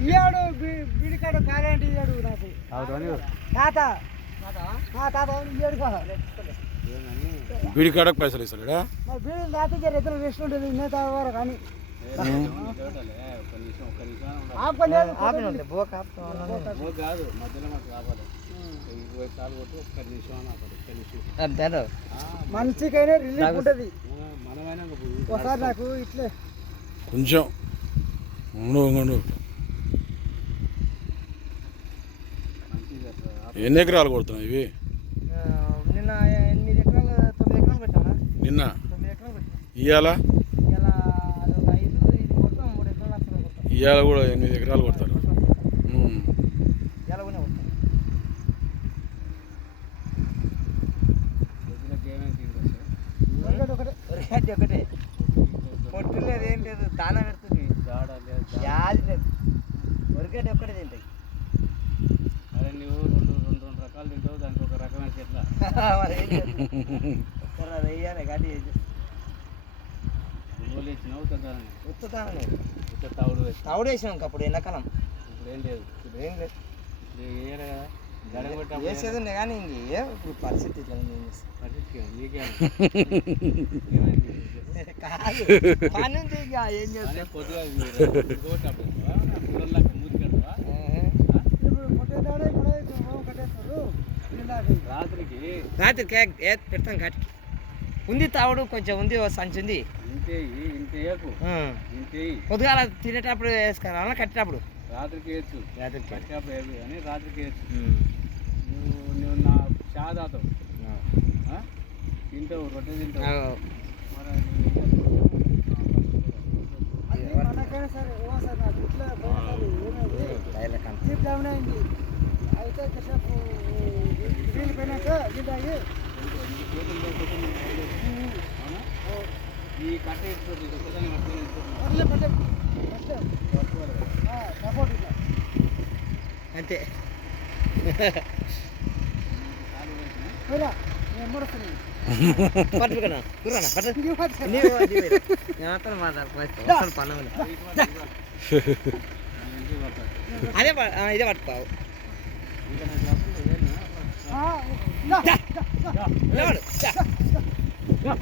ఇయ్యాడు బిడికాడు guarantee ఇయ్యాడు నాకు. తాత. తాత ఇయ్యాడు వీడి కాడకు పైసలు ఇస్తాడా? బీడీలు తాత ఇద్దరు రెస్ట్ ఉంటుంది నేత కానీ మనిషికైనా రిలీఫ్ ఉంటుంది. ఆ, మనమైనా ఇంకా పోయి ఒకసారి నాకు ఇట్లే. కొంచెం ఎన్ని ఎకరాలు కొడుతున్నావు ఇవి? నిన్న ఎనిమిది ఎకరాలు తొమ్మిది ఎకరాలు పెట్టామా? నిన్న? తొమ్మిది ఎకరాలు పెట్టాం. ఇవాళ ఇవాళ కూడా ఎనిమిది ఎకరాలు కొడతారు. ఒకటి పొట్టు లేదు ఏం లేదు దానా పెడుతుంది. జాడ లేదు యాది లేదు. ఒరిగడ్డి ఒక్కటే తింటాయి. అరే నువ్వు రెండు రెండు రెండు రకాలు తింటావు దానికి ఒక రకమైన చెట్ల? వేయాలి కానీ ఇచ్చినావు ఉత్తుతానని ఇట్లా తవుడు తవుడు వేసినాం అప్పుడు ఎండాకాలం. ఇప్పుడు ఏం లేదు. ఇప్పుడు ఏం లేదు వేసేది ఉన్నాయి కానీ ఇంక ఇప్పుడు పరిస్థితి ఇట్లా ఉంది కాదు. పని ఉంది ఇక ఏం చేస్తాం? పొద్దుగా రాత్రికి రాత్రి కేక్ ఏ పెడతాం కాటికి ఉంది తావుడు కొంచెం ఉంది సంచి ఉంది. పొద్దుగాల తినేటప్పుడు వేసుకురా కట్టేటప్పుడు. రాత్రికి వేయచ్చు. రాత్రికి. పట్టినప్పుడు ఏమి కానీ రాత్రికి వేయచ్చు. నువ్వు నువ్వు నా చా తాతావు? తింటావు రొట్టె. తింటావు. అయితే వీళ్ళు పోయినాక ఈ కట్ట అంతే పట్టుకున్నా కుర్రానా పట్టు. ఇంటికి పోతే నీవు నీవు నేను అతను మాట్లాడు పన్నములు ఇంటికి పడతాడు అదే ఇదే పట్టుకో. જા. જા. જા.